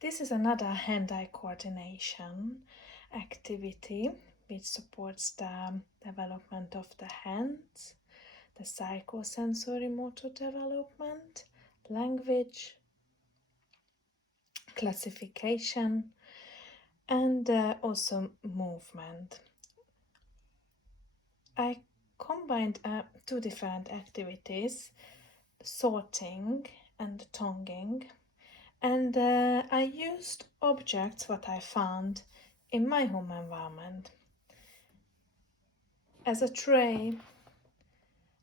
This is another hand-eye coordination activity which supports the development of the hands, the psychosensory motor development, language, classification, and also movement. I combined two different activities, sorting and tonging, and I used objects what I found in my home environment. As a tray,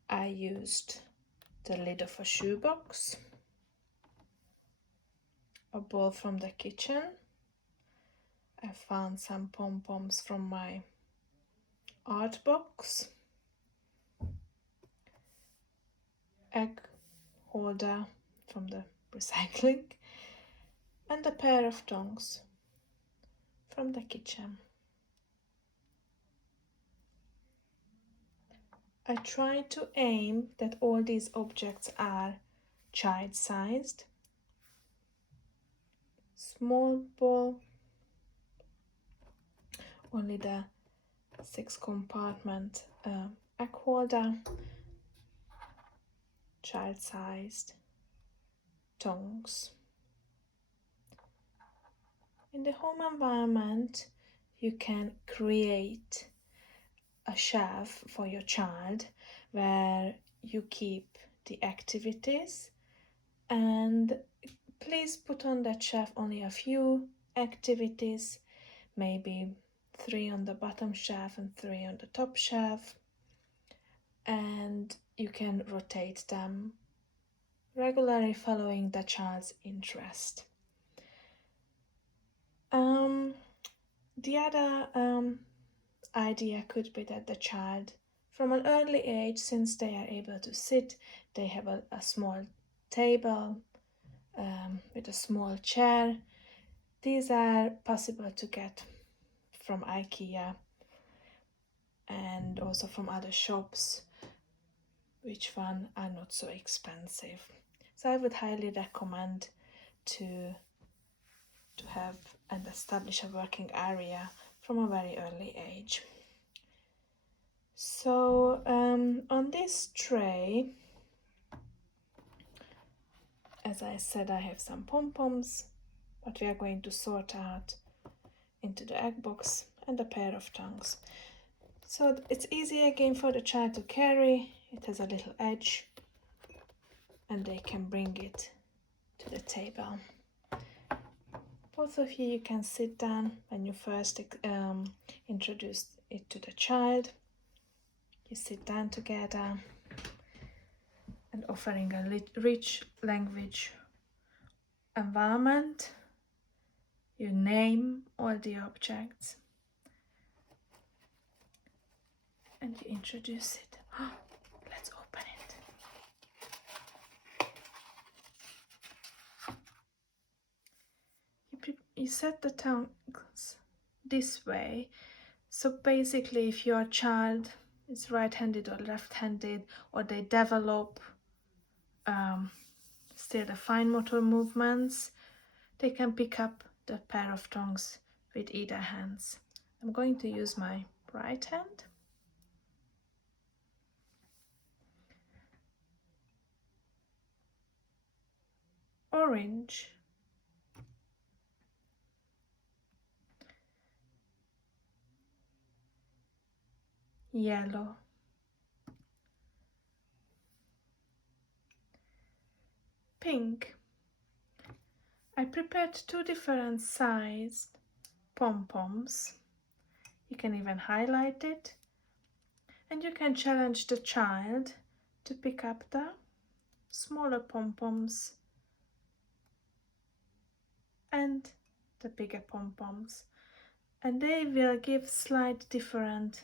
I used the lid of a shoebox, a bowl from the kitchen. I found some pom-poms from my art box, egg holder from the recycling, and a pair of tongs from the kitchen. I try to aim that all these objects are child-sized. Small bowl, only the 6-compartment egg holder, child-sized tongs. In the home environment, you can create a shelf for your child where you keep the activities, and please put on that shelf only a few activities, maybe 3 on the bottom shelf and 3 on the top shelf, and you can rotate them regularly following the child's interest. The other idea could be that the child, from an early age, since they are able to sit, they have a small table with a small chair. These are possible to get from IKEA and also from other shops, which one are not so expensive. So I would highly recommend to have and establish a working area from a very early age. So on this tray, as I said, I have some pom-poms, but we are going to sort out into the egg box, and a pair of tongs. So it's easy again for the child to carry. It has a little edge and they can bring it to the table. Both of you can sit down when you first introduce it to the child. You sit down together and offering a rich language environment. You name all the objects and you introduce it. Let's open it. You set the tongues this way. So basically, if your child is right-handed or left-handed, or they develop still the fine motor movements, they can pick up the pair of tongs with either hands. I'm going to use my right hand. Orange. Yellow. Pink. I prepared 2 different sized pom-poms. You can even highlight it. And you can challenge the child to pick up the smaller pom-poms and the bigger pom-poms. And they will give slight different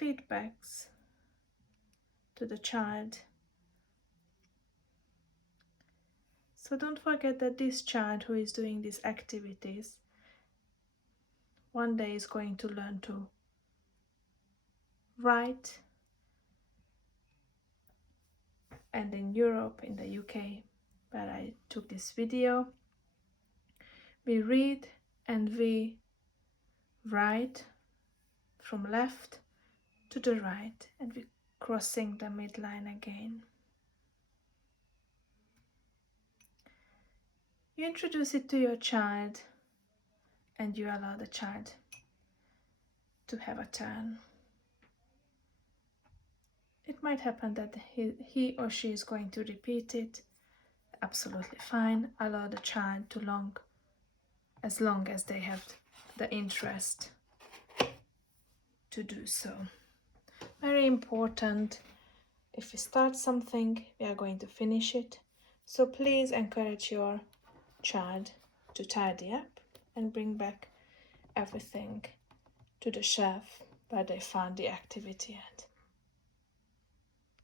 feedbacks to the child. So don't forget that this child who is doing these activities one day is going to learn to write. And in Europe, in the UK, where I took this video, We read and we write from left to the right, and we're crossing the midline again. You introduce it to your child and you allow the child to have a turn. It might happen that he or she is going to repeat it. Absolutely fine. Allow the child to as long as they have the interest to do so. Very important. If we start something, we are going to finish it. So please encourage your child to tidy up and bring back everything to the shelf where they found the activity at.